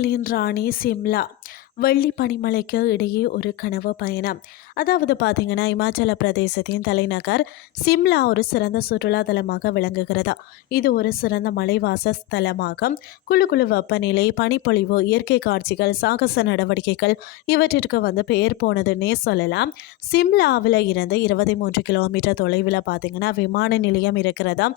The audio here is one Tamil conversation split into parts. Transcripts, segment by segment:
மலைகளின் ராணி சிம்லா. வெள்ளி பனிமலைக்கு இடையே ஒரு கனவு பயணம். அதாவது பார்த்தீங்கன்னா, இமாச்சல பிரதேசத்தின் தலைநகர் சிம்லா ஒரு சிறந்த சுற்றுலா தலமாக விளங்குகிறது. இது ஒரு சிறந்த மலைவாச ஸ்தலமாகும். குழு குழு வெப்பநிலை, பனிப்பொழிவு, இயற்கை காட்சிகள், சாகச நடவடிக்கைகள் இவற்றிற்கு பெயர் போனதுன்னே சொல்லலாம். சிம்லாவில் இருந்து 23 கிலோமீட்டர் தொலைவில் பார்த்தீங்கன்னா விமான நிலையம் இருக்கிறதா.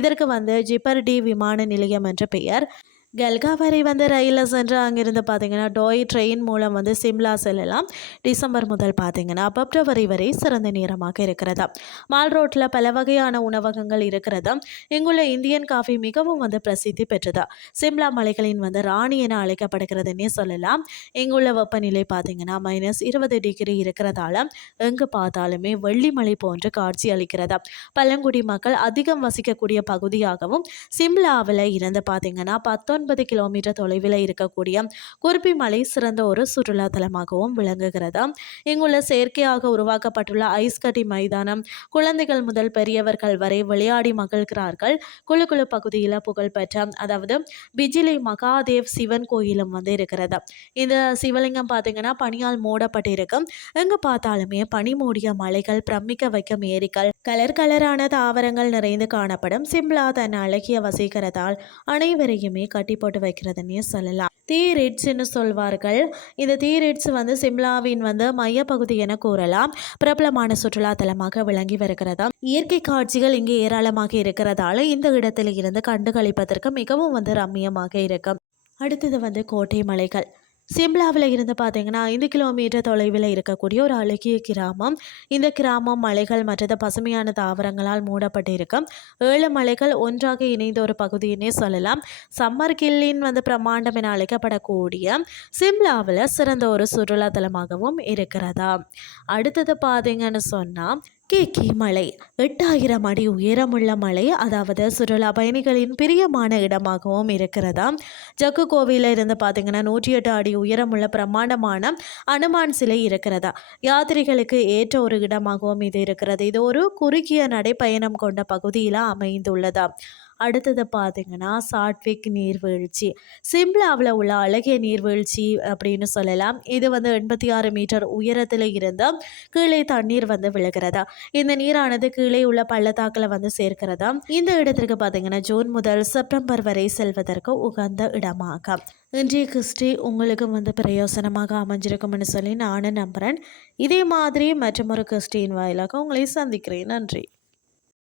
இதற்கு ஜிப்பர்டி விமான நிலையம் என்ற பெயர். கல்கா வரை ரயிலில் சென்று அங்கிருந்து பார்த்தீங்கன்னா டோய் ட்ரெயின் மூலம் சிம்லா செல்லலாம். டிசம்பர் முதல் பார்த்தீங்கன்னா பிப்ரவரி வரை சிறந்த நேரமாக இருக்கிறது. மால் ரோட்டில் பல வகையான உணவகங்கள் இருக்கிறது. இங்குள்ள இந்தியன் காஃபி மிகவும் பிரசித்தி பெற்றது. சிம்லா மலைகளின் ராணி என அழைக்கப்படுகிறதுன்னே சொல்லலாம். இங்குள்ள வெப்பநிலை பார்த்தீங்கன்னா -20 டிகிரி இருக்கிறதால எங்கு பார்த்தாலுமே வெள்ளிமலை போன்று காட்சி அளிக்கிறது. பழங்குடி மக்கள் அதிகம் வசிக்கக்கூடிய பகுதியாகவும் சிம்லாவில் இருந்து பார்த்தீங்கன்னா 19 கிலோமீட்டர் தொலைவில் இருக்கக்கூடிய குர்பி மலை சிறந்த ஒரு சுற்றுலா தலமாகவும் விளங்குகிறது. இங்குள்ள செயற்கையாக உருவாக்கப்பட்டுள்ள ஐஸ் கட்டி மைதானம் குழந்தைகள் முதல் பெரியவர்கள் வரை விளையாடி மகிழ்கிறார்கள். குழு குழு பகுதியில் புகழ்பெற்ற பிஜிலி மகாதேவ் சிவன் கோயிலும் இருக்கிறது. இந்த சிவலிங்கம் பார்த்தீங்கன்னா பனியால் மூடப்பட்டிருக்கும். எங்கு பார்த்தாலுமே பனி மூடிய மலைகள், பிரமிக்க வைக்கும் ஏரிகள், கலர் கலரான தாவரங்கள் நிறைந்து காணப்படும். சிம்லா தன் அழகிய வசீகரத்தால் அனைவரையுமே கட்டி போட்டு வைக்கிறதுன்னே சொல்லலாம். தீரிட்ஸ்ன்னு சொல்வார்கள். இந்த தீரிட்ஸ் சிம்லாவின் மையப்பகுதி என கூறலாம். பிரபலமான சுற்றுலா தலமாக விளங்கி வருகிறதா. இயற்கை காட்சிகள் இங்கே ஏராளமாக இருக்கிறதால இந்த இடத்துல இருந்து கண்டுகளிப்பதற்கு மிகவும் ரம்மியமாக இருக்கும். அடுத்தது கோட்டை மலைகள். சிம்லாவில் இருந்து பார்த்தீங்கன்னா 5 கிலோமீட்டர் தொலைவில் இருக்கக்கூடிய ஒரு அழகிய கிராமம். இந்த கிராமம் மலைகள் மற்றது பசுமையான தாவரங்களால் மூடப்பட்டிருக்கும். 7 மலைகள் ஒன்றாக இணைந்த ஒரு பகுதியினே சொல்லலாம். சம்மர் கில்லின் பிரம்மாண்டம் என அழைக்கப்படக்கூடிய சிம்லாவில் சிறந்த ஒரு சுற்றுலா தலமாகவும் இருக்கிறதா. அடுத்தது பார்த்தீங்கன்னு சொன்னால் கேக்கி மலை 8000 அடி உயரமுள்ள மலை. அதாவது சுற்றுலா பயணிகளின் பிரியமான இடமாகவும் இருக்கிறதா. ஜக்கு கோவிலில் இருந்து பார்த்தீங்கன்னா 108 அடி உயரமுள்ள பிரம்மாண்டமான அனுமான் சிலை இருக்கிறதா. யாத்திரிகளுக்கு ஏற்ற ஒரு இடமாகவும் இது இருக்கிறது. இது ஒரு குறுகிய நடைப்பயணம் கொண்ட பகுதியில் அமைந்துள்ளதா. அடுத்தது பார்த்தீங்கன்னா சாட்விக் நீர்வீழ்ச்சி. சிம்லாவில் உள்ள அழகிய நீர்வீழ்ச்சி அப்படின்னு சொல்லலாம். இது 86 மீட்டர் உயரத்தில் இருந்து கீழே தண்ணீர் விழுகிறதா. இந்த நீரானது கீழே உள்ள பள்ளத்தாக்கில் சேர்க்கிறதா. இந்த இடத்திற்கு பார்த்தீங்கன்னா ஜூன் முதல் செப்டம்பர் வரை செல்வதற்கு உகந்த இடமாகும். இன்றைய கிறிஸ்டி உங்களுக்கு பிரயோசனமாக அமைஞ்சிருக்கும்னு சொல்லி நானும் நம்புகிறேன். இதே மாதிரி மற்றொரு கிறிஸ்டியின் வாயிலாக உங்களை சந்திக்கிறேன். நன்றி.